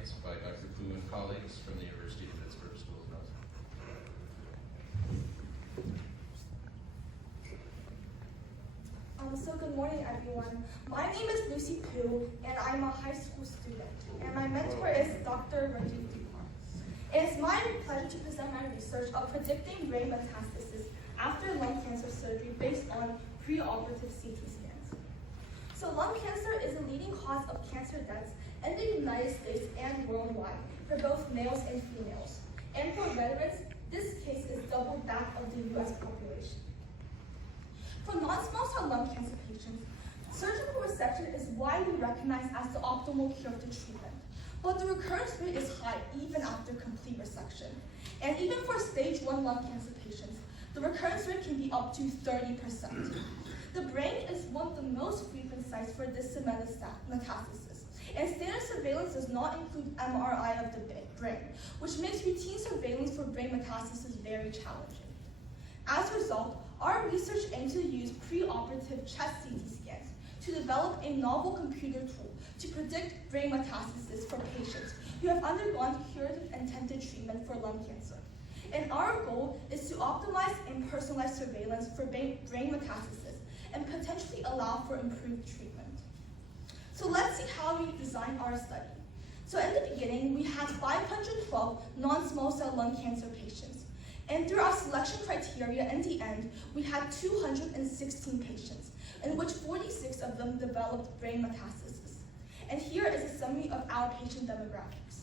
science by Dr. Fu and colleagues from the University of Pittsburgh School of Medicine. So good morning, everyone. My name is Lucy Poo, and I'm a high school student. And my mentor is Dr. Rajiv Dupar. It's my pleasure to present my research of predicting brain metastasis after lung cancer surgery based on preoperative CT scans. So lung cancer is the leading cause of cancer deaths in the United States and worldwide for both males and females. And for veterans, this case is double that of the US population. For non-small cell lung cancer patients, surgical resection is widely recognized as the optimal cure to treatment, but the recurrence rate is high even after complete resection. And even for stage 1 lung cancer patients, the recurrence rate can be up to 30%. The brain is one of the most frequent sites for distant metastasis, and standard surveillance does not include MRI of the brain, which makes routine surveillance for brain metastasis very challenging. As a result, our research aims to use preoperative chest CT scans to develop a novel computer tool to predict brain metastasis for patients who have undergone curative intended treatment for lung cancer. And our goal is to optimize and personalize surveillance for brain metastasis and potentially allow for improved treatment. So let's see how we designed our study. So in the beginning, we had 512 non-small cell lung cancer patients. And through our selection criteria, in the end, we had 216 patients, in which 46 of them developed brain metastasis. And here is a summary of our patient demographics.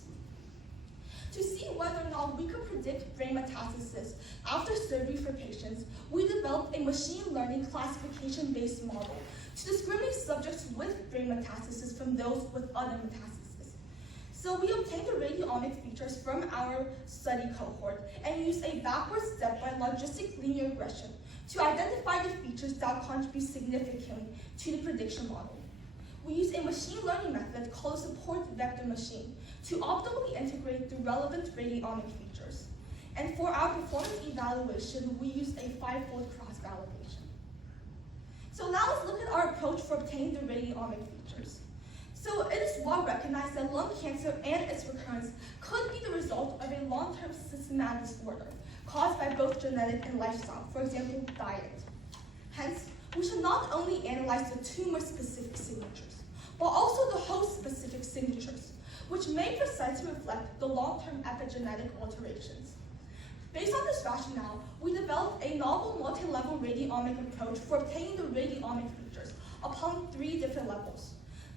To see whether or not we could predict brain metastasis after surgery for patients, we developed a machine learning classification-based model to discriminate subjects with brain metastasis from those with other metastasis. So we obtained the radiomic features from our study cohort and used a backward step by logistic linear regression to identify the features that contribute significantly to the prediction model. We used a machine learning method called a support vector machine to optimally integrate the relevant radiomic features. And for our performance evaluation, we used a 5-fold cross-validation. So now let's look at our approach for obtaining the radiomic features. So it is well recognized that lung cancer and its recurrence could be the result of a long-term systematic disorder caused by both genetic and lifestyle, for example, diet. Hence, we should not only analyze the tumor-specific signatures, but also the host-specific signatures, which may precisely reflect the long-term epigenetic alterations. Based on this rationale, we developed a novel multi-level radiomic approach for obtaining the radiomic features upon 3 different levels: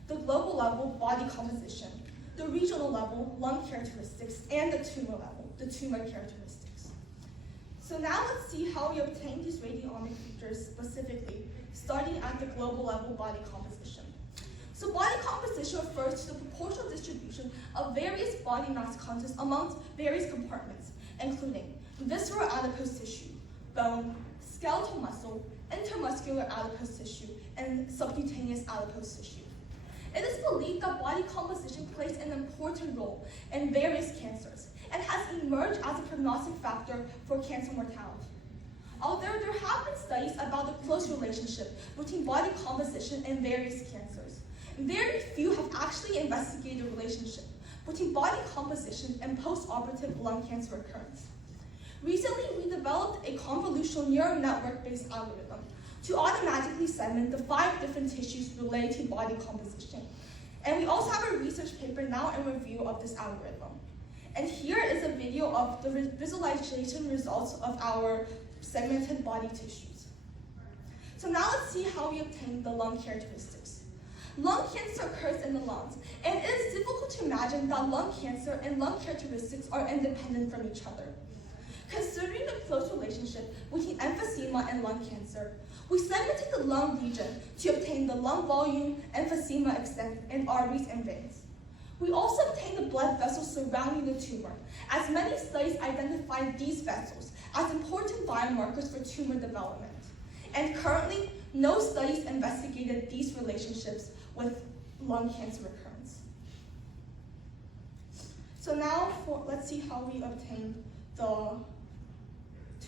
the global level, body composition; the regional level, lung characteristics; and the tumor level, the tumor characteristics. So now let's see how we obtain these radiomic features specifically, starting at the global level, body composition. So body composition refers to the proportional distribution of various body mass contents amongst various compartments, including visceral adipose tissue, bone, skeletal muscle, intermuscular adipose tissue, and subcutaneous adipose tissue. It is believed that body composition plays an important role in various cancers and has emerged as a prognostic factor for cancer mortality. Although there have been studies about the close relationship between body composition and various cancers, very few have actually investigated the relationship between body composition and post-operative lung cancer recurrence. Recently, we developed a convolutional neural network-based algorithm to automatically segment the 5 different tissues related to body composition. And we also have a research paper now in review of this algorithm. And here is a video of the visualization results of our segmented body tissues. So now let's see how we obtain the lung characteristics. Lung cancer occurs in the lungs, and it is difficult to imagine that lung cancer and lung characteristics are independent from each other. Considering the close relationship between emphysema and lung cancer, we segmented the lung region to obtain the lung volume, emphysema extent, and arteries and veins. We also obtained the blood vessels surrounding the tumor, as many studies identified these vessels as important biomarkers for tumor development. And currently, no studies investigated these relationships with lung cancer recurrence. So now let's see how we obtained the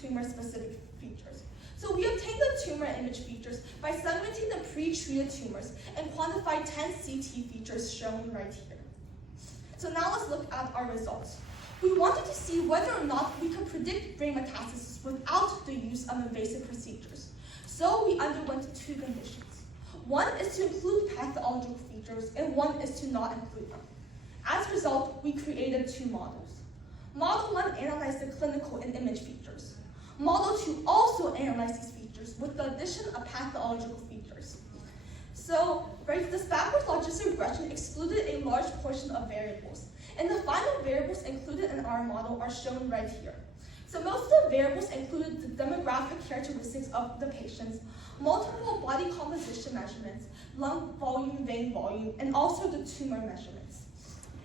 tumor-specific features. So we obtained the tumor image features by segmenting the pre-treated tumors and quantified 10 CT features shown right here. So now let's look at our results. We wanted to see whether or not we could predict brain metastasis without the use of invasive procedures. So we underwent two conditions. One is to include pathological features, and one is to not include them. As a result, we created two models. Model 1 analyzed the clinical and image features. Model 2 also analyzed these features with the addition of pathological features. So, this backward logistic regression excluded a large portion of variables, and the final variables included in our model are shown right here. So most of the variables included the demographic characteristics of the patients, multiple body composition measurements, lung volume, vein volume, and also the tumor measurements.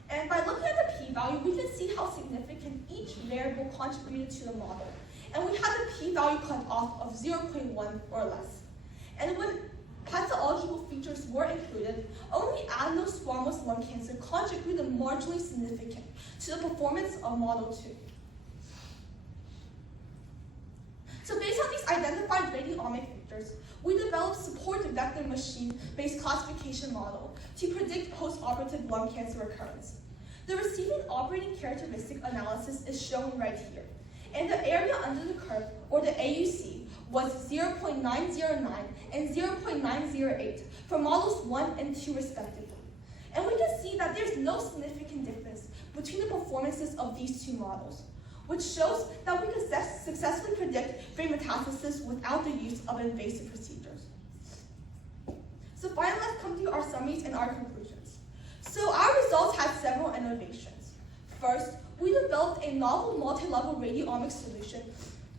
And by looking at the p-value, we can see how significant each variable contributed to the model. And we had a p-value cutoff of 0.1 or less. And when pathological features were included, only adenosquamous lung cancer contributed marginally significant to the performance of Model 2. So based on these identified radiomic features, we developed supportive vector machine-based classification model to predict post-operative lung cancer recurrence. The receiving operating characteristic analysis is shown right here. And the area under the curve, or the AUC, was 0.909 and 0.908 for models 1 and 2 respectively. And we can see that there's no significant difference between the performances of these two models, which shows that we can successfully predict brain metastasis without the use of invasive procedures. So finally, let's come to our summaries and our conclusions. So our results had several innovations. First, we developed a novel multi-level radiomic solution.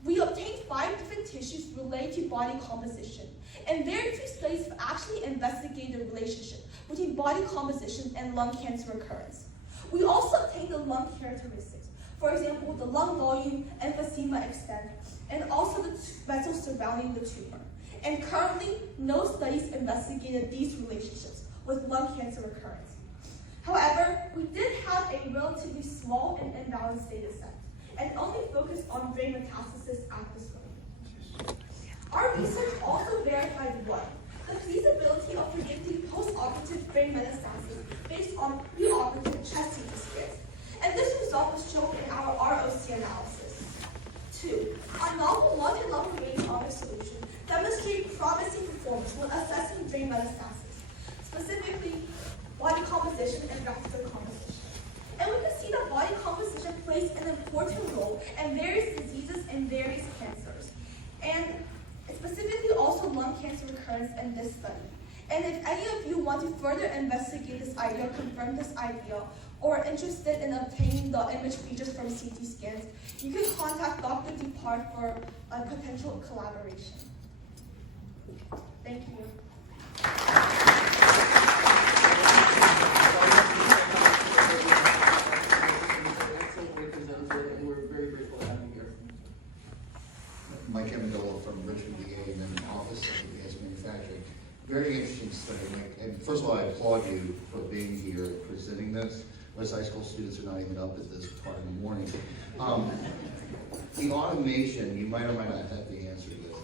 We obtained 5 different tissues related to body composition, and very few studies have actually investigated the relationship between body composition and lung cancer recurrence. We also obtained the lung characteristics, for example, the lung volume, emphysema extent, and also the vessels surrounding the tumor. And currently, no studies investigated these relationships with lung cancer recurrence. However, we did have a relatively small and imbalanced data set, and only focused on brain metastasis at this point. Our research also verified one, the feasibility of predicting post-operative brain metastasis based on preoperative chest CT scans, and this result was shown in our ROC analysis. 2, our novel multi-level radiomic solution demonstrated promising performance when assessing brain metastasis, specifically body composition and vascular composition. And we can see that body composition plays an important role in various diseases and various cancers, and specifically also lung cancer recurrence in this study. And if any of you want to further investigate this idea, confirm this idea, or interested in obtaining the image features from CT scans, you can contact Dr. Dupart for a potential collaboration. Thank you. Very interesting study, Nick. And first of all, I applaud you for being here and presenting this. Most high school students are not even up at this part in the morning. The automation, you might or might not have the answer to this.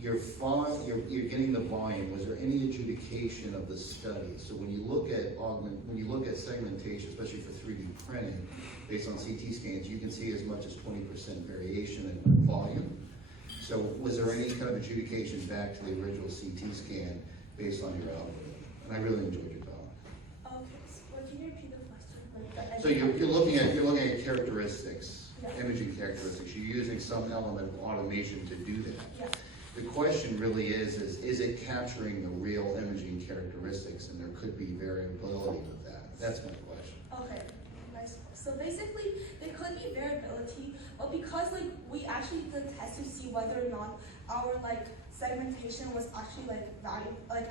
You're getting the volume. Was there any adjudication of the study? So when you look at segmentation, especially for 3D printing, based on CT scans, you can see as much as 20% variation in volume. So was there any kind of adjudication back to the original CT scan based on your algorithm? And I really enjoyed your talk. Okay, so can you repeat the question? So you're looking at characteristics, Yeah. imaging characteristics. You're using some element of automation to do that. Yeah. The question really is it capturing the real imaging characteristics, and there could be variability with that? That's my question. Okay, nice. So basically, there could be variability, but because we actually did a test to see whether or not our segmentation was actually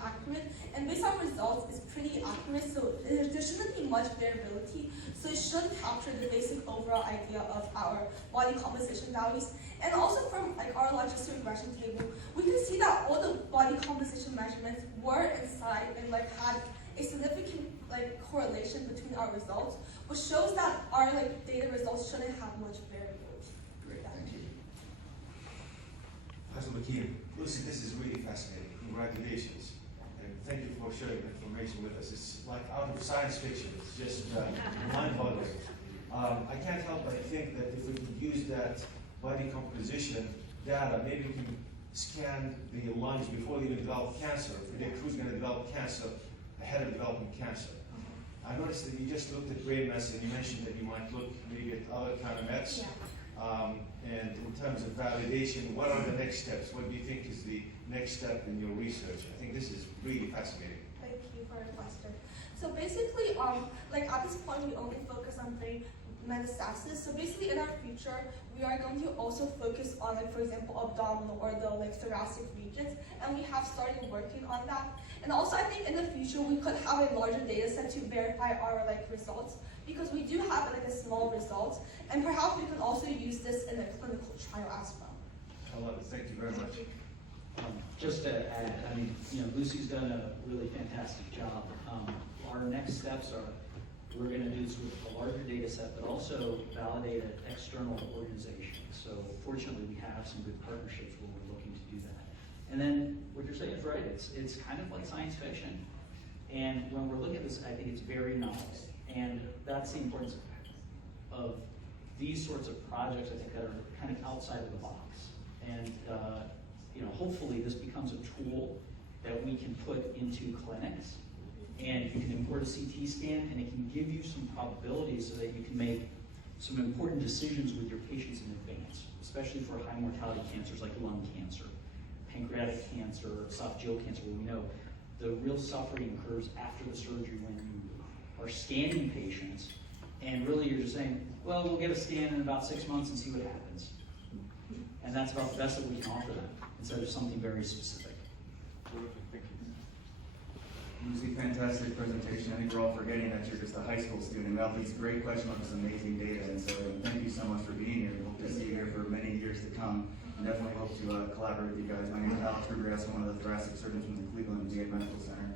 accurate, and based on results, it's pretty accurate. So there shouldn't be much variability. So it should capture the basic overall idea of our body composition values. And also from our logistic regression table, we can see that all the body composition measurements were inside and had a significant correlation between our results, which shows that our data results shouldn't have much variability. Great, thank you. Professor McKeon, listen, this is really fascinating. Congratulations. And thank you for for sharing the information with us. It's like out of science fiction. It's just mind-boggling. I can't help but think that if we could use that body composition data, maybe we can scan the lungs before they even develop cancer, predict who's going to develop cancer ahead of developing cancer. I noticed that you just looked at brain mets, and you mentioned that you might look maybe at other kind of mets. Yeah. And in terms of validation, what are the next steps? What do you think is the next step in your research? I think this is really fascinating. Thank you for the question. So basically, like at this point, we only focus on brain metastasis. So basically, in our future, we are going to also focus on, like, for example, abdominal or the like thoracic regions, and we have started working on that. And also, I think in the future, we could have a larger data set to verify our like results, because we do have like a small results, and perhaps we can also use this in a clinical trial as well. I love it. Thank you very much. Just to add, I mean, Lucy's done a really fantastic job. Our next steps are, we're going to do this with a larger data set, but also validate an external organization. So fortunately, we have some good partnerships where we're looking to do that. And then what you're saying is right. It's kind of like science fiction. And when we're looking at this, I think it's very novel. And that's the importance of these sorts of projects, I think, that are kind of outside of the box. And hopefully this becomes a tool that we can put into clinics, and you can import a CT scan, and it can give you some probabilities so that you can make some important decisions with your patients in advance, especially for high mortality cancers like lung cancer, pancreatic cancer, esophageal cancer, where we know the real suffering occurs after the surgery when you are scanning patients, and really you're just saying, well, we'll get a scan in about 6 months and see what happens. And that's about the best that we can offer them, instead of something very specific. Terrific. Thank you. Lucy, fantastic presentation. I think we're all forgetting that you're just a high school student. Well, these great questions on this amazing data, and so thank you so much for being here. We hope to see you here for many years to come. And definitely hope to collaborate with you guys. My name is Alex Ruberas. I'm one of the thoracic surgeons from the Cleveland VA Medical Center.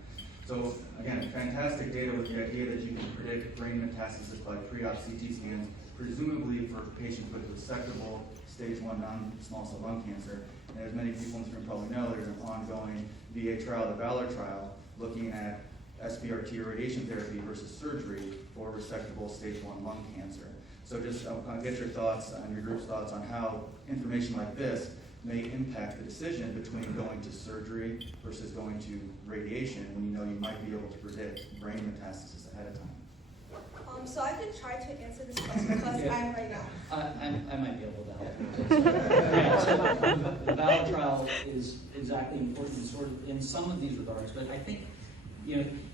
So again, fantastic data with the idea that you can predict brain metastasis by pre-op CT scans, presumably for patients with resectable stage 1 non-small cell lung cancer. And as many people in this room probably know, there's an ongoing VA trial, the VALOR trial, looking at SBRT or radiation therapy versus surgery for resectable stage 1 lung cancer. So just I'll get your thoughts and your group's thoughts on how information like this may impact the decision between going to surgery versus going to radiation when you know you might be able to predict brain metastasis ahead of time. So I could try to answer this question because I'm right now. I might be able to help. Yeah, so the VALOR trial is exactly important sort of in some of these regards, but I think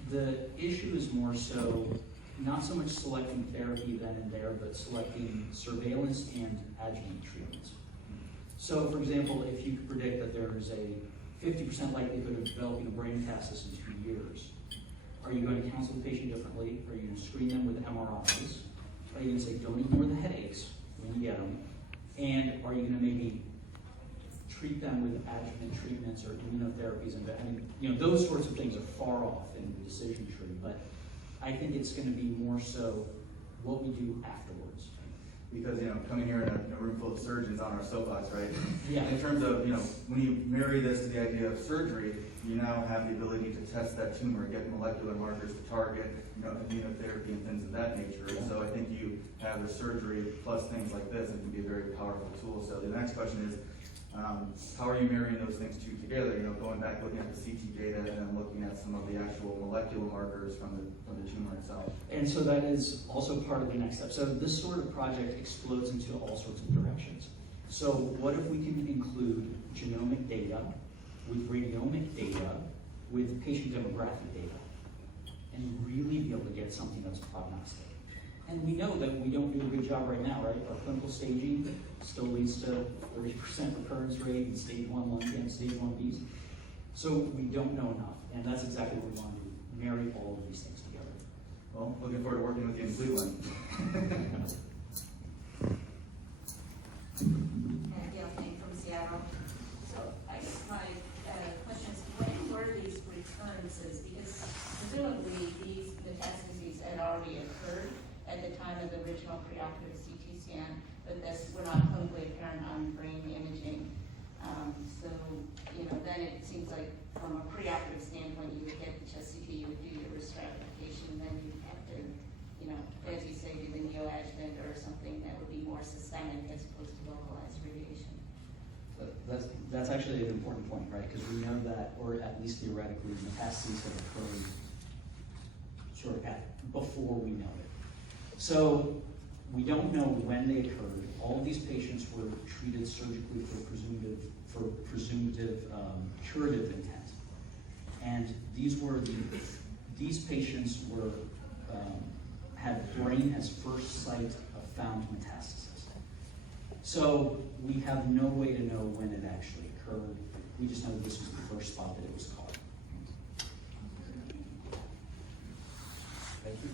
the issue is more so not so much selecting therapy then and there, but selecting surveillance and adjuvant treatments. So, for example, if you could predict that there is a 50% likelihood of developing a brain metastasis in 2 years, are you going to counsel the patient differently? Are you going to screen them with MRIs? Are you going to say, don't ignore the headaches when you get them? And are you going to maybe treat them with adjuvant treatments or immunotherapies? And those sorts of things are far off in the decision tree, but I think it's going to be more so what we do afterwards. Because, coming here in a room full of surgeons on our soapbox, right? Yeah. In terms of, when you marry this to the idea of surgery, you now have the ability to test that tumor, get molecular markers to target, immunotherapy and things of that nature. And so I think you have the surgery plus things like this, and it can be a very powerful tool. So the next question is, how are you marrying those things two together? Going back, looking at the CT data, and then looking at some of the actual molecular markers from the tumor itself. And so that is also part of the next step. So this sort of project explodes into all sorts of directions. So what if we can include genomic data with radiomic data with patient demographic data and really be able to get something that's prognostic? And we know that we don't do a good job right now, right? Our clinical staging still leads to 30% recurrence rate in stage 1 lung cancer, stage 1Bs. So we don't know enough, and that's exactly what we want to do, marry all of these things together. Well, looking forward to working with you in Cleveland. Gail from Seattle. So I guess my question is, when were these recurrences? Because presumably these metastases had already occurred at the time of the original preoperative CT scan, but this were not clinically apparent on brain imaging. So then it seems like from a preoperative standpoint, you would get the Chesapeake, you would do your risk stratification, and then you'd have to, you know, as you say, do the neoadjuvant or something that would be more systemic as opposed to localized radiation. That's actually an important point, right? Because we know that, or at least theoretically, metastases have occurred sort of before we know it. So we don't know when they occurred. All of these patients were treated surgically for presumptive curative intent, and these patients were had brain as first site of found metastasis. So we have no way to know when it actually occurred. We just know that this was the first spot that it was caught. Thank you.